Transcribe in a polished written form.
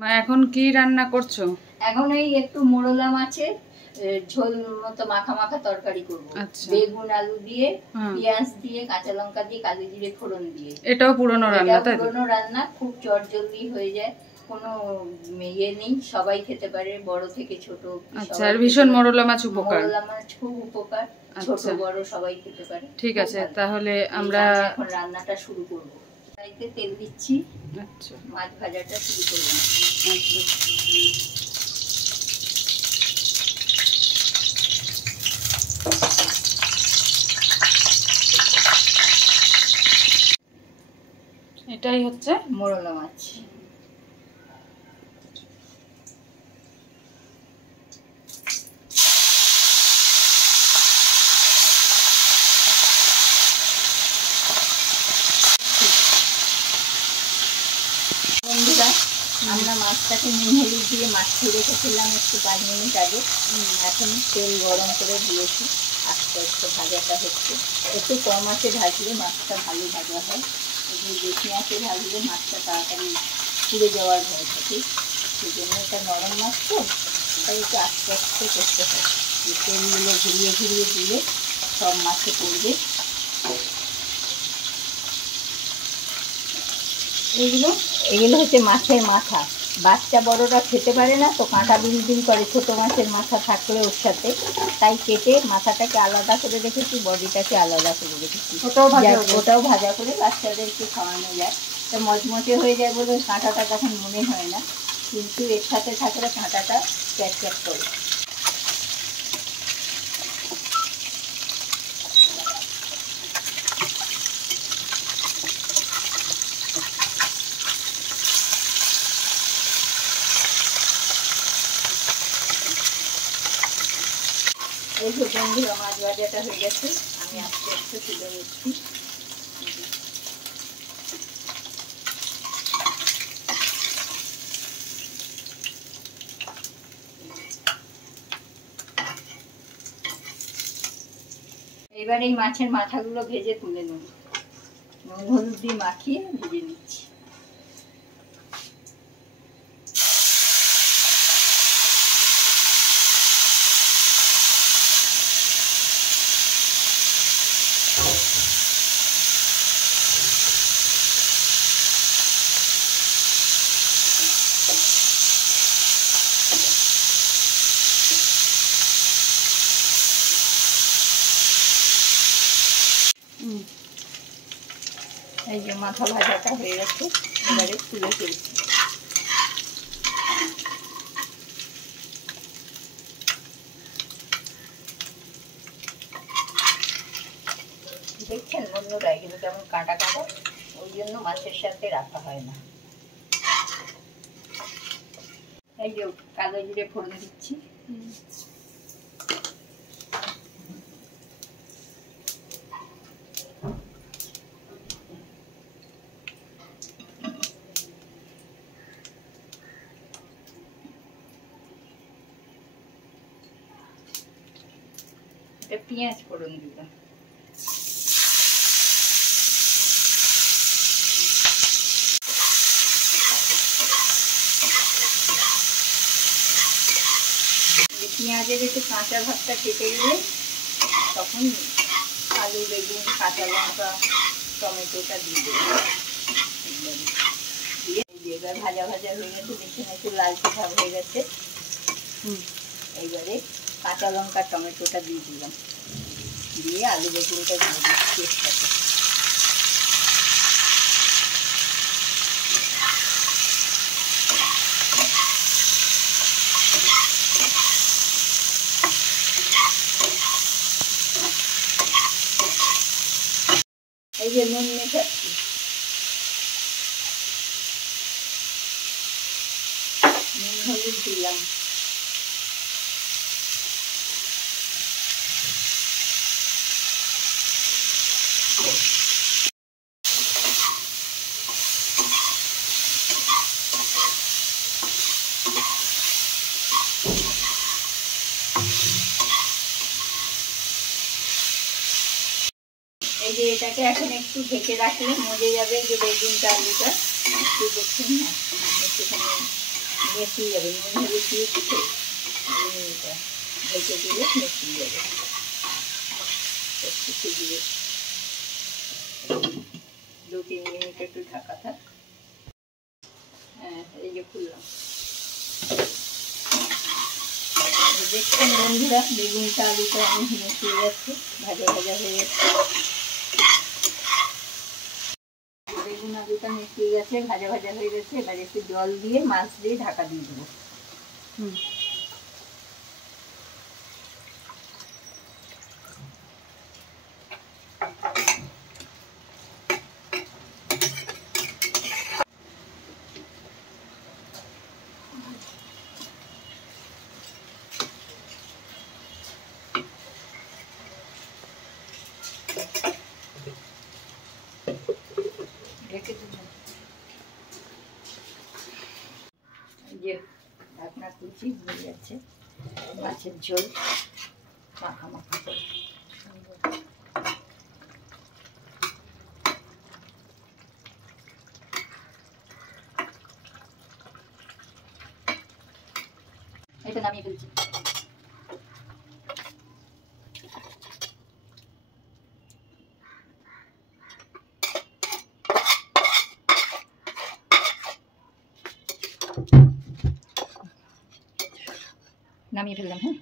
মা এখন কি রান্না করছো? এখন এই একটু মোরলা মাছের ঝোল মতো মাখা মাখা তরকারি করব। বেগুন আলু দিয়ে, পেঁয়াজ দিয়ে, কাঁচা লঙ্কা দিয়ে, কালো জিরে ফোড়ন দিয়ে। এটাও পুরনো রান্না, তাই তো? পুরনো রান্না, খুব চটজলদি হয়ে যায়, কোনো ইয়ে নেই, সবাই খেতে পারে, বড় থেকে ছোট। আচ্ছা, আর ভীষণ মোরলা মাছ উপকার। মোরলা মাছ খুব উপকার, ছোট বড় সবাই খেতে পারে। ঠিক আছে, তাহলে আমরা এখন রান্নাটা শুরু করব। কড়াইতে তেল দিচ্ছি। আচ্ছা, মাছ ভাজাটা শুরু করব। আচ্ছা, এটাই হচ্ছে মোরলা মাছ। বন্ধুরা, আমরা মাছটাকে নুন হলুদ দিয়ে মাছটা রেখেছিলাম একটু 5 মিনিট আগে। এখন তেল গরম করে দিয়েছি, আস্তে আস্তে ভাজাটা হচ্ছে। একটু কম আঁচে ভাজলে মাছটা ভালো ভাজা হয়, একটু বেশি আঁচে ভাজলে মাছটা তাড়াতাড়ি পুড়ে যাওয়ার ভয় থাকে। সেই জন্য এটা নরম মাছ তো, তাই একটু আস্তে আস্তে করতে হয়। তেলগুলো ঘুরিয়ে ঘুরিয়ে দিলে সব মাছে পড়বে। এগুলো হচ্ছে মাছের মাথা। বাচ্চা বড়রা খেতে পারে না তো, কাঁটা বিল করে ছোটো মাছের মাথা থাকলে ওর সাথে, তাই কেটে মাথাটাকে আলাদা করে রেখেছি, বডিটাকে আলাদা করে রেখেছি। ওটাও ভাজা করে বাচ্চাদেরকে খাওয়ানো যায়। তা মচমচে হয়ে যায় বলে কাঁটাটা তখন মনে হয় না, কিন্তু এর সাথে থাকলে কাঁটাটা ক্যাট ক্যাট করে। এই যে বন্ধুরা, মাছ ভাজাটা হয়ে গেছে, আমি আস্তে আস্তে তুলে নিচ্ছি। এবার এই মাছের মাথাগুলো ভেজে তুলে নেব, নুন হলুদ দিয়ে মাখিয়ে ভেজে নিচ্ছি। এই যে মাথা ভাজাটা হয়ে গেছে, এবারে তুলে ফেলছি। দেখছেন বন্ধুরা, এগুলো কেমন কাটা কাটা, ওই জন্য মাছের সাথে রাখা হয় না। এই যে কালো জিরে ফোড়ন দিচ্ছি। পেঁয়াজ ফোড়ন দিলাম। পেঁয়াজের একটু কাঁচা ভাবটা কেটে গেলে তখন আলু, বেগুন, কাঁচা লঙ্কা, টমেটোটা দিয়ে দেবো। দিয়ে এবার ভাজা ভাজা হয়ে গেছে, দেখুন একটু লালচে ভাব হয়ে গেছে। এইবারে কাঁচা লঙ্কা, টমেটোটা দিয়ে দিলাম, দিয়ে আলু বেগুনটা দিয়ে দিচ্ছি এর সাথে। এই যে নুন মেশাচ্ছি, নুন হলুদ দিলাম। এই যে এটাকে এখন একটু ঢেকে রাখলে মজে যাবে, যে বেগুনটা আলুটা একটু দেখুন না, একটুখানি মিশিয়ে যাবে, নুন হলুদ দিয়েছি তো, নুনটা ঢেকে দিলে মিশিয়ে যাবে। একটু দিয়ে 2-3 মিনিট একটু ঢাকা থাক। হ্যাঁ, এই যে খুললাম। দেখছেন বন্ধুরা, বেগুনটা আলুটা আমি মিশিয়ে যাচ্ছে, ভাজা ভাজা হয়ে যাচ্ছে। বেগুন আলুটা মিশিয়ে গেছে, ভাজা ভাজা হয়ে গেছে। এবার একটু জল দিয়ে মাছ দিয়ে ঢাকা দিয়ে দেবো। ঢেকে দেবো। এই যে ঢাকনা তুলছি, হয়ে যাচ্ছে মাছের ঝোল মাখা মাখা করে। এটা নামিয়ে ফেলছি। নামিয়ে ফেললাম। হ্যাঁ।